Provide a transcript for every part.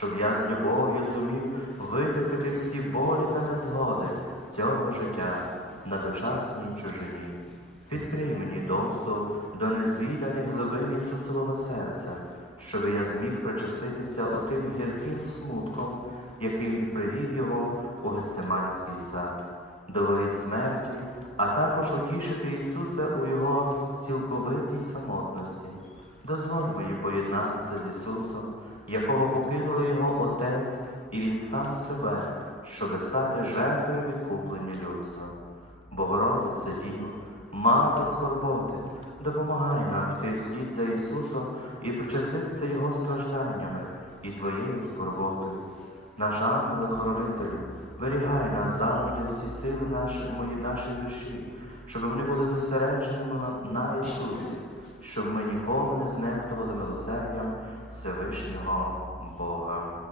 щоб я з любов'ю зумів витерпіти всі болі та незгоди цього життя на дочасній чужині. Відкрий мені доступ до незвіданих глибин Ісусового серця, щоб я зміг причаститися отим гірким смутком, який привів його у Гециманський сад, довелить смерті, а також утішити Ісуса у Його цілковитій самотності. Дозволь мені поєднатися з Ісусом, якого покинули Його Отець і Він сам себе, щоби стати жертвою відкуплення людства. Богородиця Діво, Мати свободи, допомагай нам йти вслід за Ісусом і причаститися Його стражданнями і Твоєю скорботою. Наш ангеле-хоронителю, берігай нас завжди всі сили наші, мої нашої душі, щоб вони були зосереджені на, Ісусі, щоб ми ніколи не знехтували милосердям Всевишнього Бога.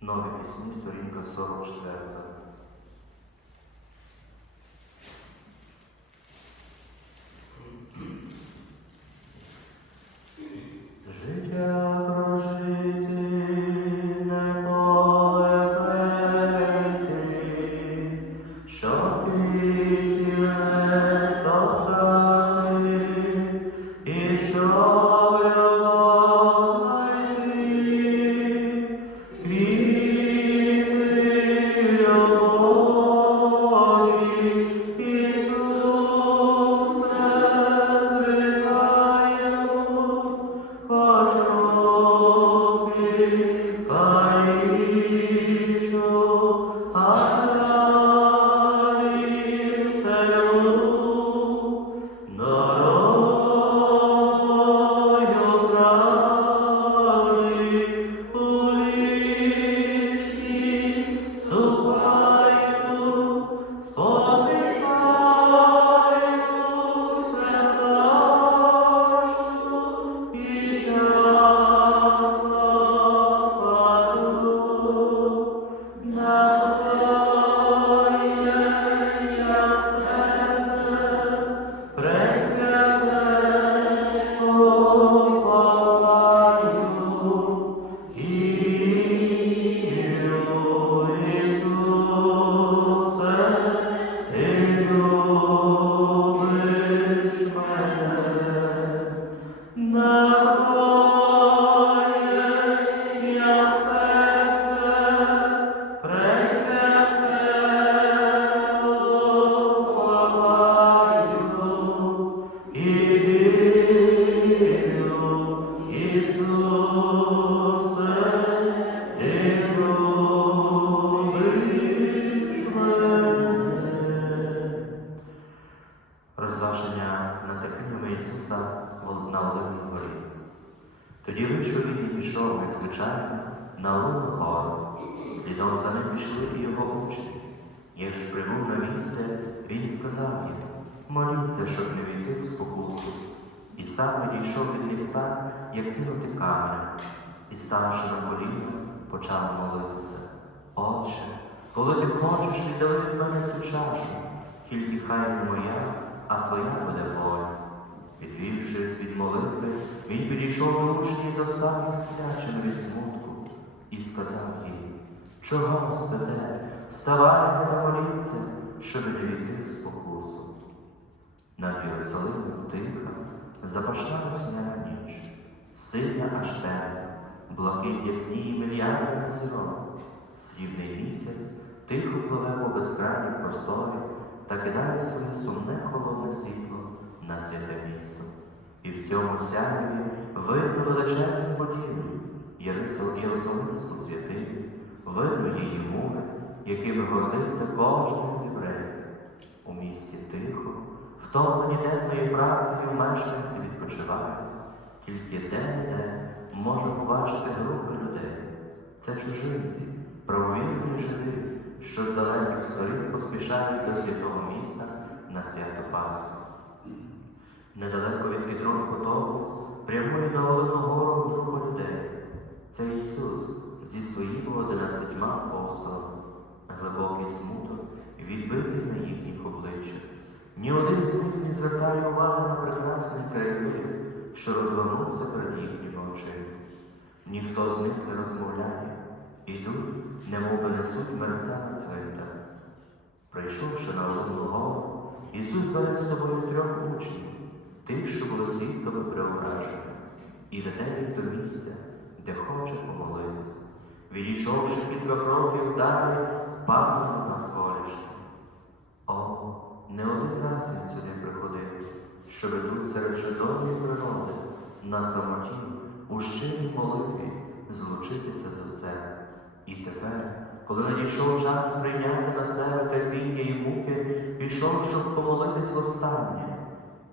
Нові пісні, сторінка 44. Коли ти хочеш, віддали від мене цю чашу, тільки хай не моя, а твоя буде воля. Відвівшись від молитви, він підійшов до учні і застав їх сплячими від смутку і сказав їм, чого спите, вставайте та моліться, щоб не війти в спокусу. Над Єрусалимом тиха запашна весняна ніч, синя аж темна, блакить ясніє мільярдами зірок, срібний місяць тихо пливе по безкрайнім просторі та кидає своє сумне холодне світло на святе місто. І в цьому сяєві видно величезну будівлю, Єрусал- Єрусалимську святиню, видно її мури, якими гордиться кожен єврей. У місті тихо, втомлені денною працею мешканці відпочивають, тільки де-не-де можна побачити групи людей. Це чужинці, правовірні жиди, що з далеких сторін поспішають до святого міста на свято Пасхи. Недалеко від Кідрон Потоку прямує на Оливну гору група людей. Це Ісус зі своїми одинадцятьма апостолами. Глибокий смуток відбитий на їхніх обличчях. Ні один з них не звертає уваги на прекрасний краєвид, що розгорнувся перед їхніми очима. Ніхто з них не розмовляє, ідуть, немов би несуть мерця на цвинтар. Прийшовши на Оливну гору, Ісус бере з собою трьох учнів, тих, що були свідками преображення, і веде їх до місця, де хоче помолитись. Відійшовши кілька кроків далі, падає навколішки. О, не один раз він сюди приходив, щоб тут серед чудової природи, на самоті, у щирій молитві злучитися з Отцем. І тепер, коли надійшов час прийняти на себе терпіння і муки, пішов, щоб помолитись востаннє,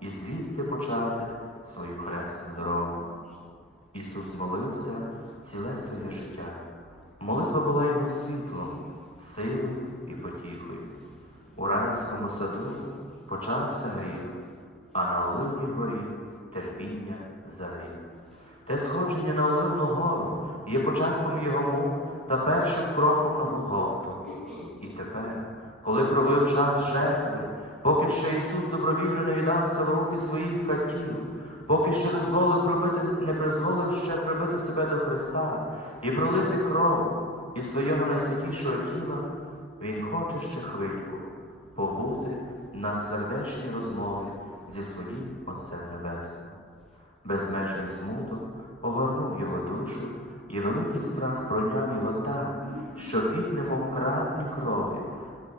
і звідси почати свою хресну дорогу. Ісус молився ціле своє життя. Молитва була його світлом, силою і потіхою. У райському саду почався гріх, а на Оливній горі терпіння за гріх. Те сходження на Оливну гору є початком його та першим кроком на Голгофту. І тепер, коли пробив час жертви, поки ще Ісус добровільно не віддався в руки своїх катів, поки ще дозволив пробити, не дозволив ще прибити себе до Христа і пролити кров із свого найсвятішого тіла, Він хоче ще хвильку побути на сердечній розмові зі своїм Отцем Небесним. Безмежний смуток огорнув його душу, і великий страх пройняв його так, що він, немов краплі крові,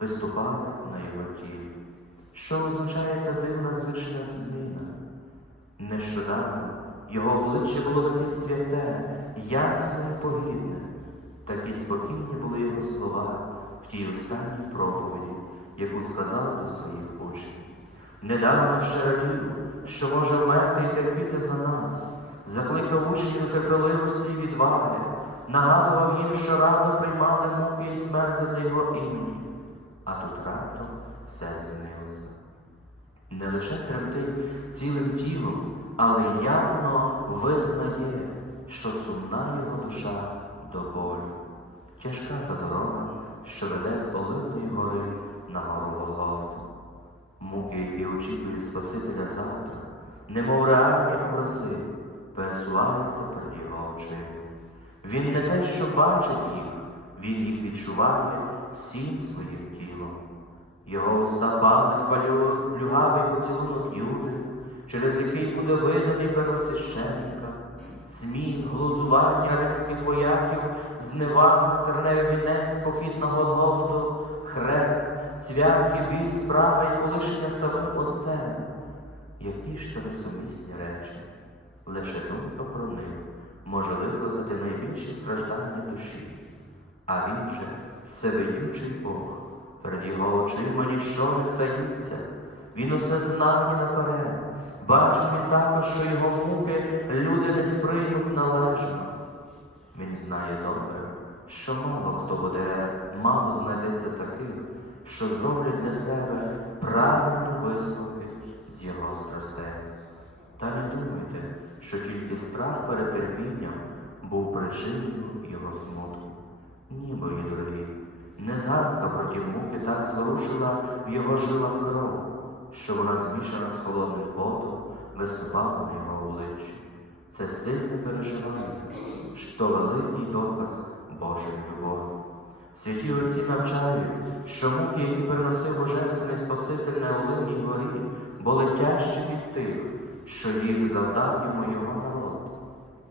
виступали на його тілі. Що означає та дивна звична зміна? Нещодавно його обличчя було таке святе, ясне і погідне, такі спокійні були його слова в тій останній проповіді, яку сказав до своїх учнів. Недавно ще радів, що може вмерти і терпіти за нас, закликав учнів терпеливості і відваги, нагадував їм, що радо приймали муки і смерть за його імені. А тут раптом все змінилося. Не лише тремтить цілим тілом, але явно визнає, що сумна його душа до болю. Тяжка та дорога, що веде з Оливної гори на гору Голгофу. Муки, які очікують Спасителя завтра, немов реальні образи, пересуваються перед його очима. Він не те, що бачить їх, він їх відчуває всім своїм тілом. Його уста палить плюгавий поцілунок Юди, через який буде виданий первосвященника, сміх, глузування римських вояків, зневага, терневий вінець, похід на Голгофту, хрест, цвях і біль, справа і полишення самим Отцем. Які ж то несумісні речі, лише думка про них може викликати найбільші страждання душі. А він же всевидючий Бог, перед його очима ніщо не втаїться. Він усе знає наперед. Бачить він також, що його муки люди не сприймуть належно. Він знає добре, що мало хто буде, мало знайдеться таких, що зроблять для себе правильні висновки з його страстей. Та не думайте, що тільки страх перед терпінням був причиною його смутку. Ні, мої дорогі, не згадка про ті муки так зворушила в його жилах кров, що вона змішана з холодним потом виступала на його обличчі. Це сильне переживання, що великий доказ Божої любові. Святі отці навчають, що муки, які переносив Божественний Спаситель на Оливній горі, були тяжчі від тих, що їх завдав йому його народ,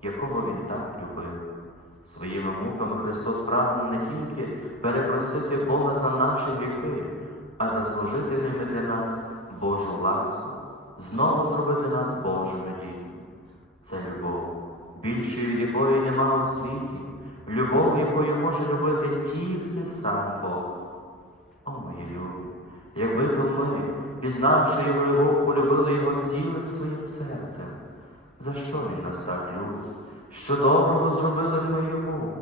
якого він так любив. Своїми муками Христос прагнув не тільки перепросити Бога за наші гріхи, а заслужити ними для нас Божу ласку, знову зробити нас Божими дітьми. Це любов, більшої якої нема у світі, любов, якою може любити тільки сам Бог. О, мої любі, якби то ми, пізнавши його любов, полюбили його цілим своїм серцем, за любить? Що доброго зробили ми йому?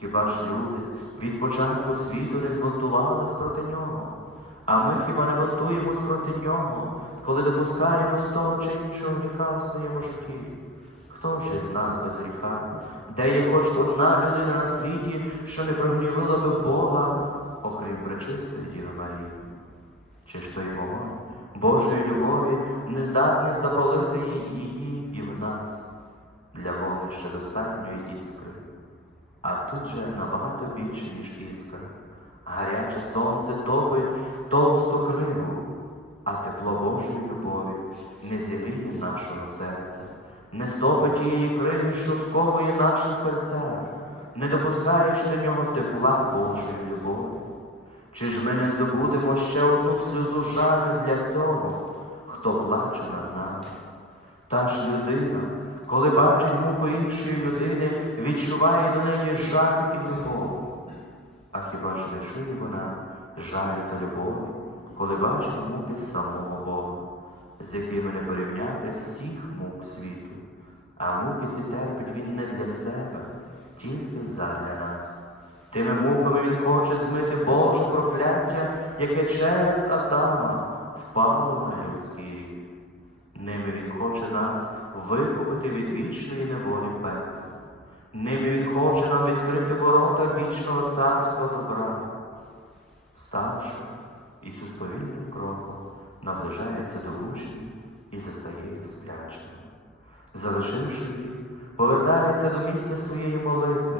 Хіба ж люди від початку світу не збунтувались проти нього. А ми хіба не бунтуємось проти нього, коли допускаємо того чи іншого гріха в своєму житті? Хто ще з нас без гріха? Де є хоч одна людина на світі, що не прогнівила би Бога, окрім пречистої Діви Марії? Чи ж той вогонь Божої любові не здатний запалити її вогнища достатньої іскри? А тут же набагато більше, ніж іскра. Гаряче сонце топить товсту криву, а тепло Божої любові не зігріє нашого серця, не стопить її криги, що сковує наші серця, не допускаєш до нього тепла Божої любові. Чи ж ми не здобудемо ще одну сльозу жалю для того, хто плаче над нами? Та ж людина, коли бачить муку іншої людини, відчуває до неї жаль і любов. А хіба ж не чує вона жалю та любові, коли бачить муки самого Бога, з якими не порівняти всіх мук світу, а муки ці терпить він не для себе, тільки задля нас. Тими муками він хоче змити Боже прокляття, яке через Адама впало на людський рід. Ними він хоче нас викупити від вічної неволі пекла. Ними він хоче нам відкрити ворота вічного царства добра. Ставши, Ісус повільним кроком наближається до учнів і застає їх. Залишивши їх, повертається до місця своєї молитви,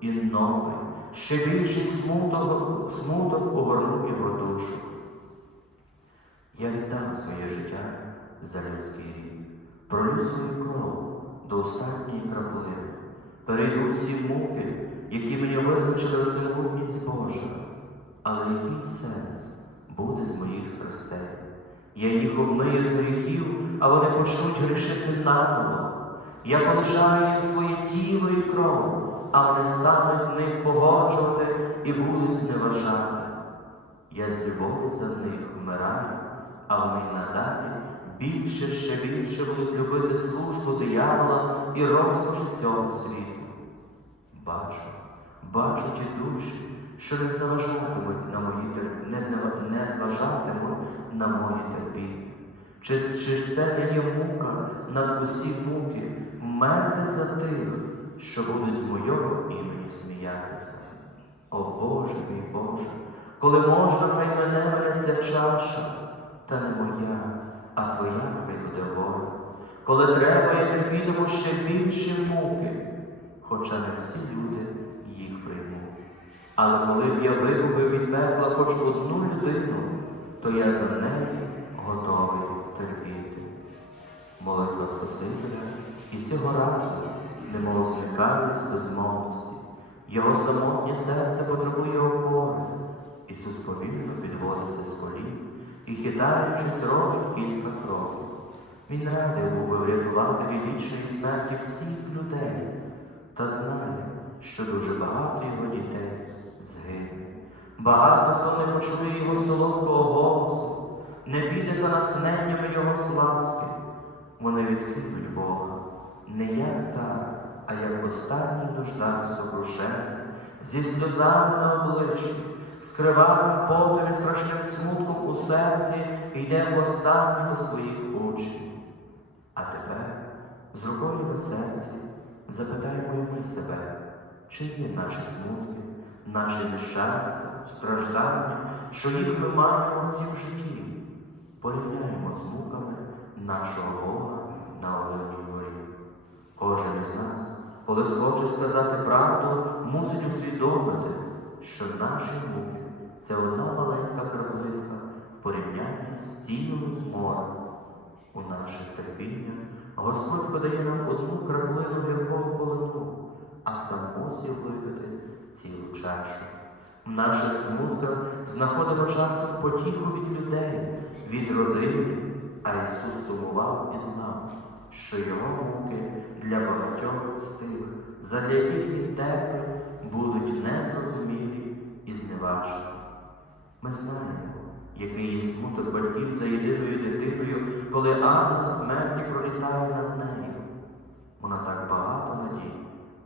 і новий, ще більший смуток, смуток огорнув його душу. Я віддам своє життя за людський пролю свою кров до останньої краплини, перейду всі муки, які мені визначили всемогутність Божа. Але який сенс буде з моїх страстей? Я їх обмию з гріхів, а вони почнуть грішити наново. Я полишаю їм своє тіло і кров, а вони стануть ним погоджувати і будуть зневажати. Я з любові за них вмираю, а вони надалі більше ще більше будуть любити службу диявола і розкоші цього світу. Бачу, бачу ті душі, що не зневажатимуть на мої тер- не, зважатимуть на мої терпіння. Чи, чи ж це не є мука над усі муки, вмерти за тих, що будуть з мого імені сміятися? О Боже мій Боже, коли можна, хай мене мене ця чаша, та не моя, а Твоя хай буде воля. Коли треба, я терпітиму ще більші муки, хоча не всі люди їх приймуть. Але коли б я викупив від пекла хоч одну людину, то я за неї готовий терпіти. Молитва Спасителя і цього разу, немов зникає безмовності. Його самотнє серце потребує опори. Ісус повільно підводиться з колін і, хитаючись, робить кілька кроків. Він радий був би врятувати від вічної смерті всіх людей та знає, що дуже багато його дітей згине. Багато хто не почує його солодкого голосу, не піде за натхненнями його з ласки. Вони відкинуть Бога не як цар, а як останній нуждак сокрушений, зі сльозами на обличчі, з кривавим потом і страшним смутком у серці йде востаннє до своїх учнів. А тепер, з рукою на серці, запитаємо й ми себе, чи є наші смутки, наші нещастя, страждання, що їх ми маємо в цім житті. Порівняємо з муками нашого Бога на Оливній горі. Кожен із нас, коли схоче сказати правду, мусить усвідомити, що наші муки це одна маленька краплинка в порівнянні з цілим морем. У наших терпіннях Господь подає нам одну краплину гіркого полину, а сам мусів випити цілу чашу. В наших смутках знаходимо часом потіху від людей, від родини, а Ісус сумував і знав, що його муки для багатьох з тих, задля яких він терпить, будуть незрозумілі і зневажені. Ми знаємо, який є смуток батьків за єдиною дитиною, коли ангел смерті пролітає над нею. Вона так багато надій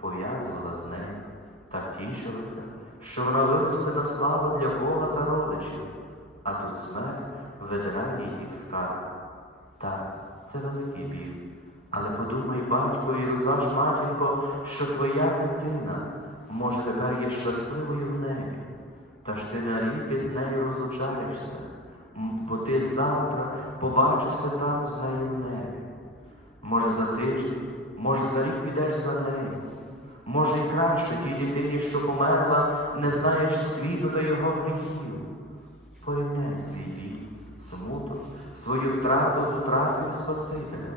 пов'язувала з нею, так тішилася, що вона виросте на славу для Бога та родичів, а тут смерть видирає їх скарб. Так, це великий біль. Але подумай, батько, і розваж, матінко, що твоя дитина, може, тепер є щасливою та ж ти навіки з нею розлучаєшся, бо ти завтра побачишся там з нею в небі. Може, за тиждень, може, за рік підеш за нею. Може, і краще тій дитині, що померла, не знаючи світу та його гріхів. Порівняй свій біль, смуток, свою втрату з утратою Спасителя.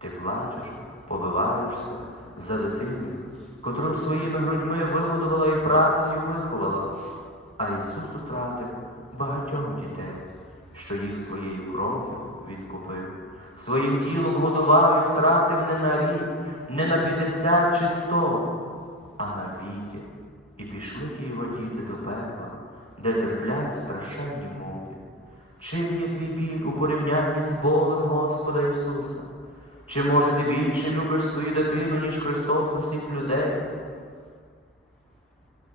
Ти плачеш, побиваєшся за дитиною, котру своїми грудьми вигодувала і працею виховала, а Ісус втратив багатьох дітей, що їх своєю кров'ю відкупив, своїм тілом годував і втратив не на рік, не на 50 чи 100, а на віки. І пішли ті його діти до пекла, де терплять страшенні муки. Чим є твій біль у порівнянні з болем Господа Ісуса? Чи може ти більше любиш свою дитину, ніж Христос усіх людей?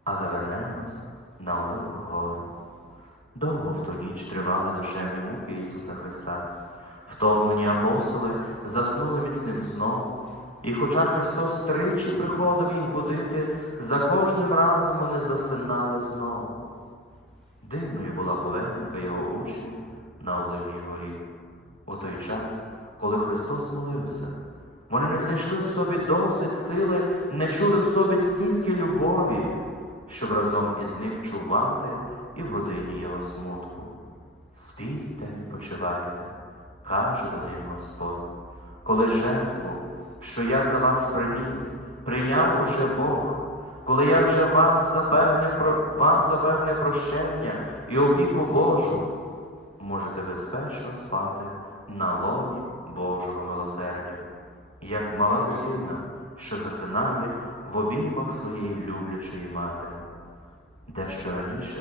Але вернемось на гору. Довго в ту ніч тривали душевні муки Ісуса Христа. Втомлені апостоли заснули міцним сном, і хоча Христос тричі приходив їх будити, за кожним разом вони засинали знову. Дивною була поведінка його учнів на Оливній горі. У той час, коли Христос молився, вони не знайшли в собі досить сили, не чули в собі стільки любові, щоб разом із ним чувати і в годині його смутку. Спійте, відпочивайте, каже до Господь, коли жертву, що я за вас приніс, прийняв уже Бог, коли я вже вас запевне вам запевне прощення і опіку Божу, можете безпечно спати на лоні Божого милосердя, як мала дитина, що засинає в обіймах своєї люблячої матері. Дещо раніше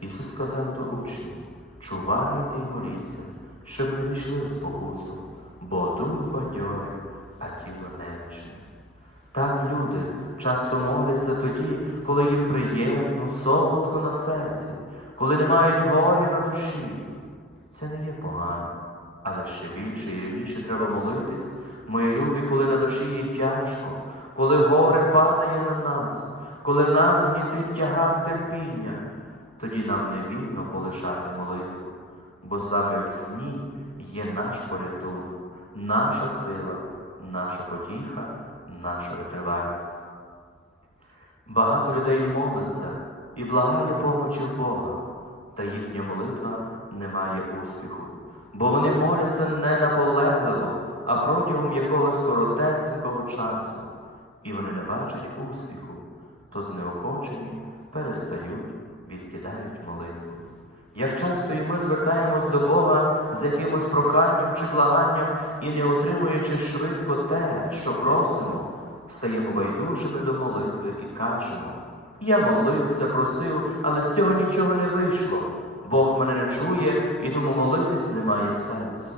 Ісус сказав до учнів, чувайте й моліться, щоб не пішли в спокусу, бо дух бадьорий, а тіло немічне. Так люди часто моляться тоді, коли їм приємно, солодко на серці, коли не мають горя на душі. Це не є погано, але ще більше і рідніше треба молитись, мої любі, коли на душі їй тяжко, коли горе падає на нас, коли нас гнітить тягар терпіння, тоді нам не вільно полишати молитву, бо саме в ній є наш порятунок, наша сила, наша потіха, наша витривалість. Багато людей моляться і благає помочі Бога, та їхня молитва не має успіху, бо вони моляться не наполегливо, а протягом якогось коротесенького часу, і вони не бачать успіху, то знеохочені перестають, відкидають молитву. Як часто і ми звертаємось до Бога з якимось проханням чи благанням і не отримуючи швидко те, що просимо, стаємо байдужими до молитви і кажемо, я молився, просив, але з цього нічого не вийшло. Бог мене не чує, і тому молитись немає сенсу.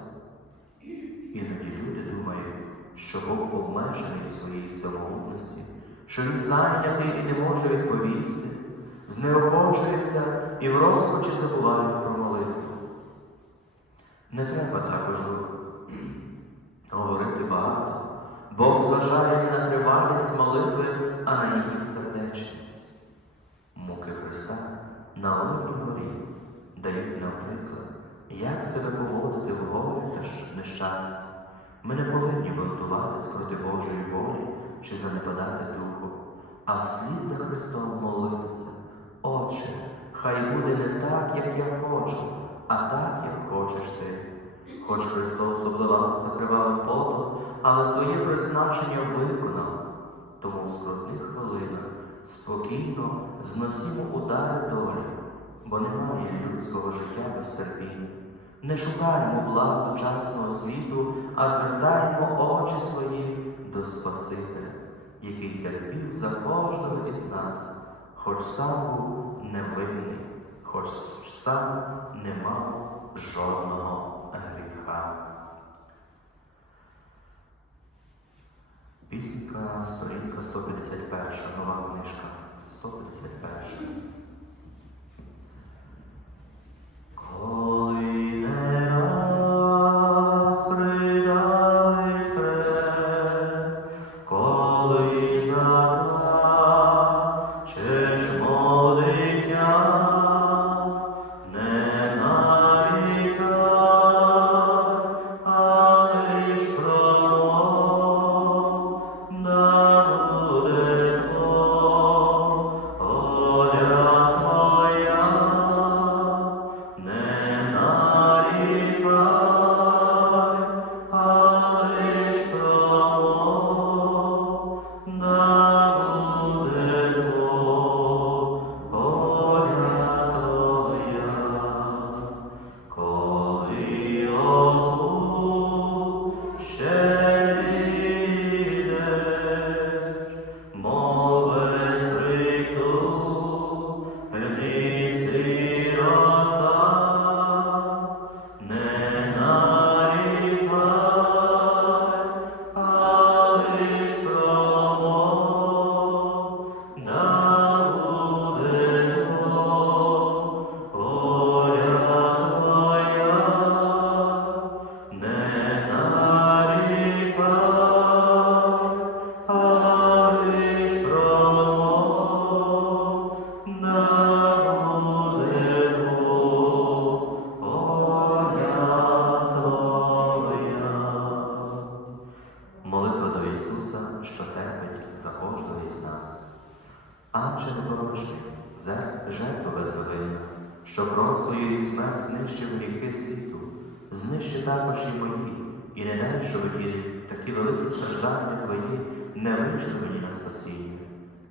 Іноді люди думають, що Бог обмежений своїй самогутності, що він зайнятий і не може відповісти, знеохочується і в розпачі забувають про молитву. Не треба також говорити багато. Бог зважає не на тривалість молитви, а на її сердечність. Муки Христа на Оливній горі дають нам приклад, як себе поводити в горі та нещасті. Ми не повинні бунтуватись проти Божої волі чи занепадати духу, а вслід за Христом молитися. Отче, хай буде не так, як я хочу, а так, як хочеш ти. Хоч Христос обливався кривавим потом, але своє призначення виконав. Тому в скрутних хвилинах спокійно зносімо удари долі, бо немає людського життя без терпіння. Не шукаємо благ дочасного світу, а звертаємо очі свої до Спасителя, який терпів за кожного із нас, хоч сам був невинний, хоч сам не мав жодного гріха. Пісенька, сторінка 151, нова книжка. 151.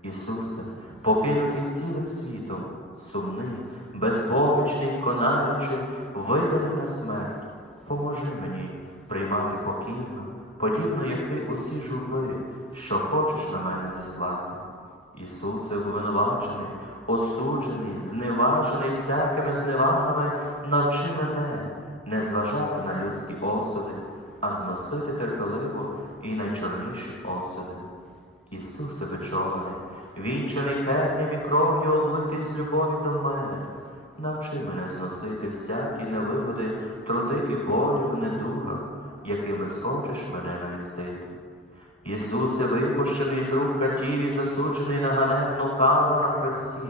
Ісусе, покинутий цілим світом, сумний, безпомічний, конаючи, виданий на смерть, поможи мені приймати покірно, подібно, як ти усі журби, що хочеш на мене заслати. Ісусе, обвинувачений, осуджений, зневажений всякими зневагами, навчи мене не зважати на людські осуди, а зносити терпеливо і найчорніші осуди. Ісусе вечорений, вінчаний тернім і кров'ю облитий з любові до мене, навчи мене зносити всякі невигоди, труди і болі в недугах, якими схочеш мене навістити. Ісусе, випущений з рук катів і засуджений на ганебну кару на хресті,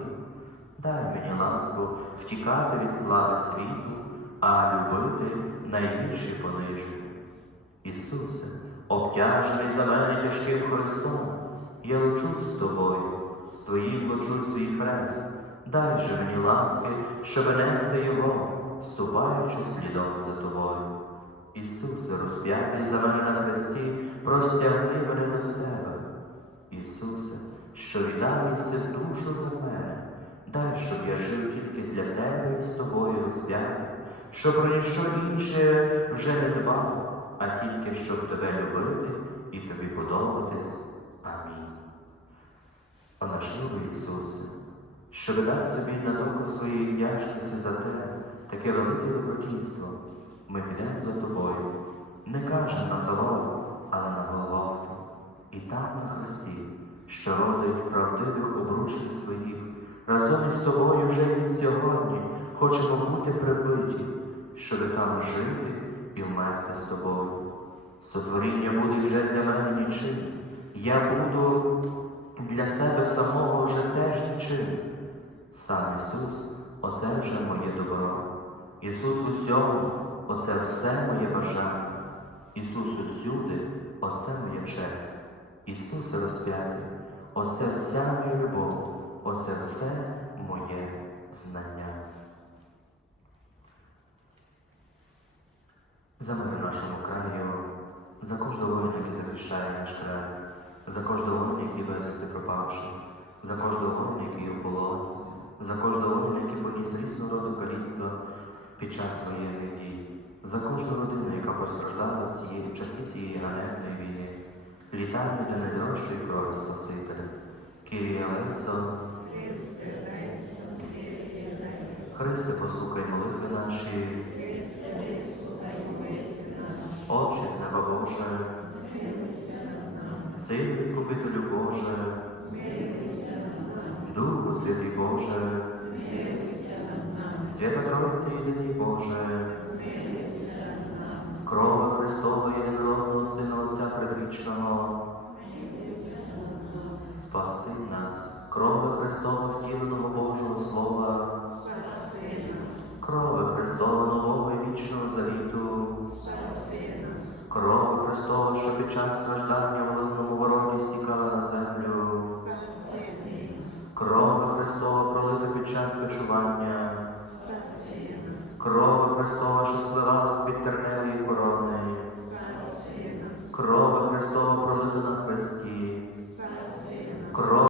дай мені ласку втікати від слави світу, а любити найгірші пониження. Ісусе, обтяжений за мене тяжким Христом, я лучусь з тобою, з твоїм лучу свій хрест, дай же мені ласки, щоб нести його, ступаючи слідом за тобою. Ісусе, розп'ятий за мене на хресті, простягни мене до себе. Ісусе, що віддав єси душу за мене, дай, щоб я жив тільки для Тебе і з тобою розп'ятий, щоб про ніщо інше вже не дбав, а тільки щоб Тебе любити і Тобі подобатись. О наш любий Ісусе, щоб дати Тобі на доказ своєї вдячності за те, таке велике добродійство, ми підемо за тобою, не кажемо на Талон, але на Голгофту, і там на Христі, що родить правдивих обручниць Твоїх, разом із тобою вже від сьогодні хочемо бути прибиті, щоб там жити і вмерти з тобою. Сотворіння буде вже для мене нічим. Я буду для себе самого вже теж нічим. Сам Ісус, оце вже моє добро. Ісус усьому, оце все моє бажання. Ісус усюди, оце моя честь. Ісус розп'ятий, оце вся моя любов, оце все моє знання. За мир нашому краю, за кожного воїна, який захищає наш край, за кожного воїна, який безвісти пропавший, за кожного воїна, який у полоні, за кожного воїна, який поніс різного роду каліцтва під час воєнних дій, за кожну родину, яка постраждала цієї в часи цієї ганебної війни, літання до найдорожчої крові Спасителя, Кирія Лейсон, Христе, послухай молитви наші. Отче з неба Боже, Син відкупителю Боже, Духу Святий Боже, Свята Троїця єдиний Боже, Крова Христова єдинородного Сина Отця Предвічного, спаси нас, крови Христова втіленого Божого Слова, крови Христова нового і вічного завіту, крови Христова, що під час страждання в оливному вороні стікала на землю, крови Христова пролита під час кочування, крови Христова, що спливала з-під терневої корони, крови Христова пролита на хресті,